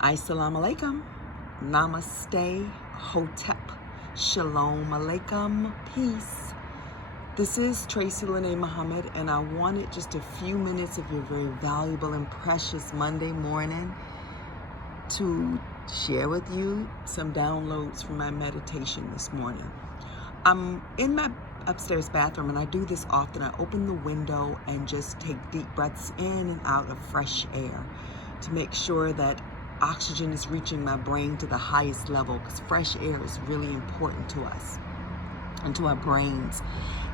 Assalamu alaikum, namaste, hotep, shalom alaikum, peace. This is Tracy Lene Muhammad, and I wanted just a few minutes of your very valuable and precious Monday morning to share with you some downloads from my meditation this morning. I'm in my upstairs bathroom, and I do this often. I open the window and just take deep breaths in and out of fresh air to make sure that oxygen is reaching my brain to the highest level, because fresh air is really important to us and to our brains.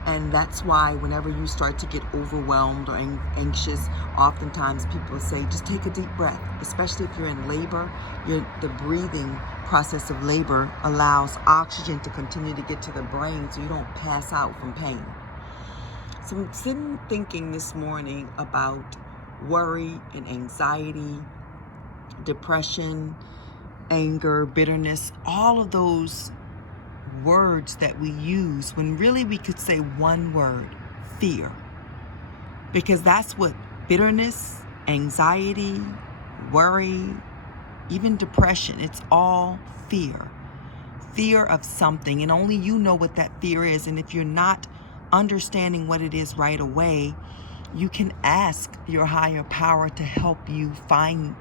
And that's why whenever you start to get overwhelmed or anxious, oftentimes people say, just take a deep breath, especially if you're in labor. The breathing process of labor allows oxygen to continue to get to the brain so you don't pass out from pain. So I'm sitting thinking this morning about worry and anxiety, depression, anger, bitterness, all of those words that we use when really we could say one word: fear. Because that's what bitterness, anxiety, worry, even depression, it's all fear. Fear of something, and only you know what that fear is. And if you're not understanding what it is right away, you can ask your higher power to help you find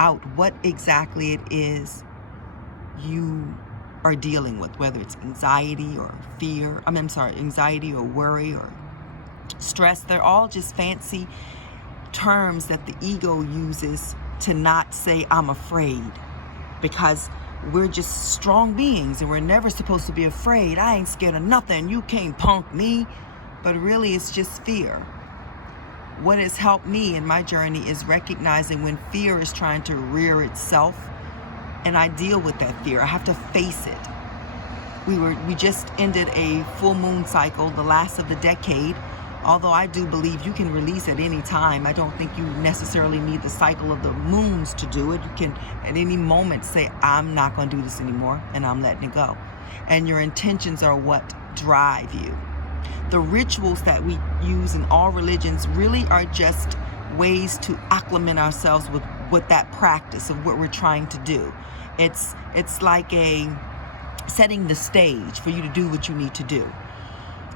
out what exactly it is you are dealing with, whether it's anxiety or fear. Anxiety or worry or stress. They're all just fancy terms that the ego uses to not say I'm afraid, because we're just strong beings and we're never supposed to be afraid. I ain't scared of nothing. You can't punk me. But really, it's just fear. What has helped me in my journey is recognizing when fear is trying to rear itself, and I deal with that fear. I have to face it. We just ended a full moon cycle, the last of the decade. Although I do believe you can release at any time. I don't think you necessarily need the cycle of the moons to do it. You can at any moment say, I'm not going to do this anymore, and I'm letting it go. And your intentions are what drive you. The rituals that we use in all religions really are just ways to acclimate ourselves with that practice of what we're trying to do. It's like setting the stage for you to do what you need to do.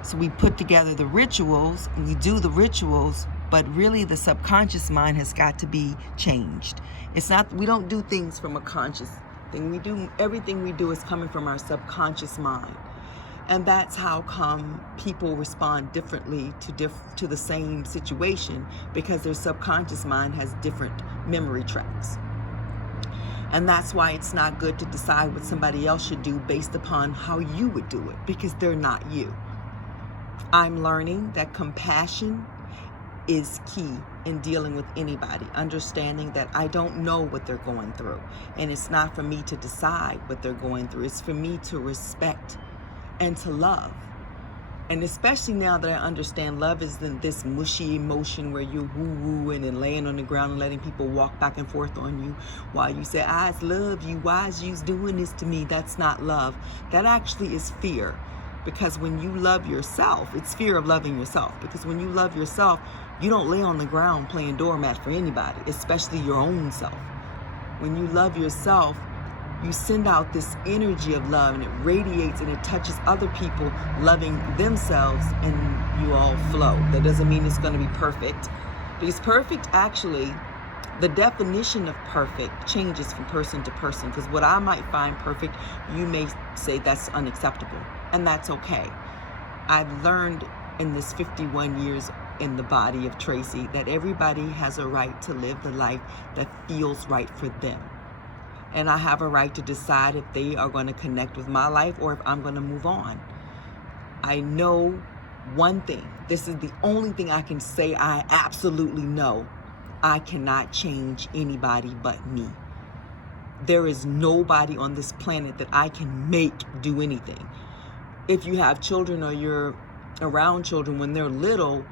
So we put together the rituals, and we do the rituals, but really the subconscious mind has got to be changed. We don't do things from a conscious thing. Everything we do is coming from our subconscious mind. And that's how come people respond differently to the same situation, because their subconscious mind has different memory tracks. And that's why it's not good to decide what somebody else should do based upon how you would do it, because they're not you. I'm learning that compassion is key in dealing with anybody, understanding that I don't know what they're going through. And it's not for me to decide what they're going through. It's for me to respect and to love. And especially now that I understand love isn't this mushy emotion where you're woo-wooing and laying on the ground and letting people walk back and forth on you while you say, I love you, why is you doing this to me? That's not love. That actually is fear. Because when you love yourself, it's fear of loving yourself. Because when you love yourself, you don't lay on the ground playing doormat for anybody, especially your own self. When you love yourself, you send out this energy of love, and it radiates and it touches other people loving themselves, and you all flow. That doesn't mean it's going to be perfect, because perfect, actually, the definition of perfect changes from person to person, because what I might find perfect, you may say that's unacceptable, and that's okay. I've learned in this 51 years in the body of Tracy that everybody has a right to live the life that feels right for them. And I have a right to decide if they are going to connect with my life or if I'm going to move on. I know one thing. This is the only thing I can say I absolutely know. I cannot change anybody but me. There is nobody on this planet that I can make do anything. If you have children or you're around children when they're little,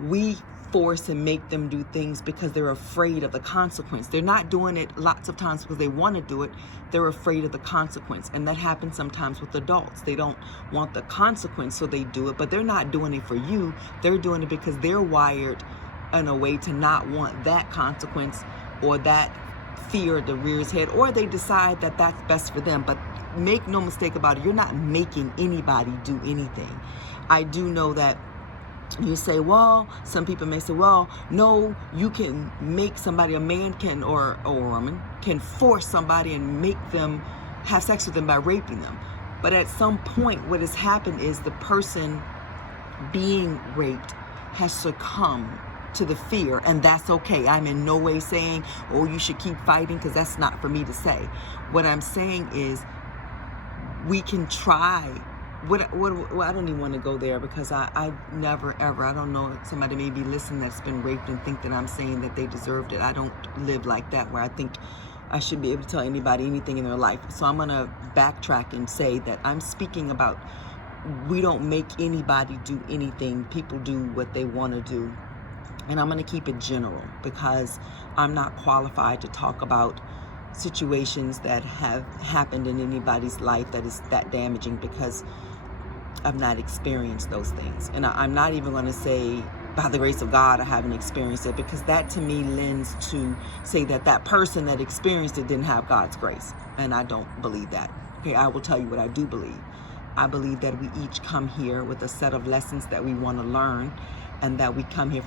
we force and make them do things because they're afraid of the consequence. They're not doing it lots of times because they want to do it. They're afraid of the consequence. And that happens sometimes with adults. They don't want the consequence, so they do it, but they're not doing it for you. They're doing it because they're wired in a way to not want that consequence or that fear to rear its head, or they decide that that's best for them. But make no mistake about it, you're not making anybody do anything. I do know that you say, well, some people may say, well, no, you can make somebody, a man can, or a woman can force somebody and make them have sex with them by raping them. But at some point, what has happened is the person being raped has succumbed to the fear, and that's okay. I'm in no way saying, oh, you should keep fighting, because that's not for me to say. What I'm saying is, we can try. I don't even want to go there, because I never ever, I don't know, somebody may be listening that's been raped and think that I'm saying that they deserved it. I don't live like that, where I think I should be able to tell anybody anything in their life. So I'm going to backtrack and say that I'm speaking about, we don't make anybody do anything. People do what they want to do. And I'm going to keep it general, because I'm not qualified to talk about situations that have happened in anybody's life that is that damaging, because I've not experienced those things. And I'm not even going to say, by the grace of God, I haven't experienced it, because that to me lends to say that that person that experienced it didn't have God's grace. And I don't believe that. Okay, I will tell you what I do believe. I believe that we each come here with a set of lessons that we want to learn, and that we come here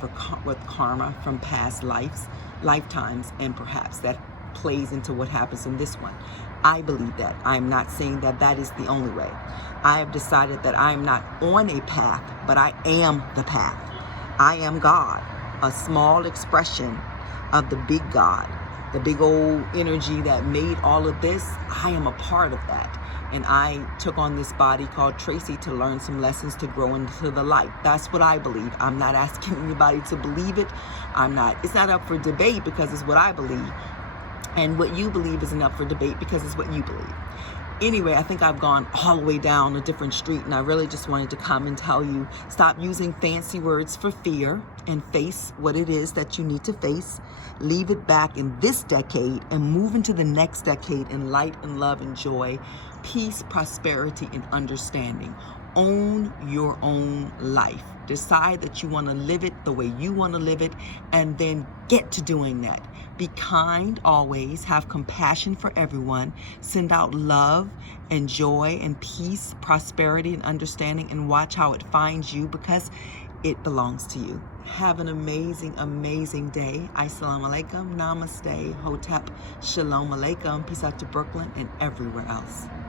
with karma from past lifetimes, and perhaps that plays into what happens in this one. I believe that. I'm not saying that that is the only way. I have decided that I am not on a path, but I am the path. I am God, a small expression of the big God, the big old energy that made all of this. I am a part of that. And I took on this body called Tracy to learn some lessons to grow into the light. That's what I believe. I'm not asking anybody to believe it. It's not up for debate, because it's what I believe. And what you believe isn't up for debate, because it's what you believe. Anyway, I think I've gone all the way down a different street, and I really just wanted to come and tell you, stop using fancy words for fear and face what it is that you need to face. Leave it back in this decade and move into the next decade in light and love and joy, peace, prosperity, and understanding. Own your own life. Decide that you want to live it the way you want to live it, and then get to doing that. Be kind always. Have compassion for everyone. Send out love and joy and peace, prosperity, and understanding, and watch how it finds you, because it belongs to you. Have an amazing, amazing day. Assalamu alaikum, namaste, hotep, shalom alaikum. Peace out to Brooklyn and everywhere else.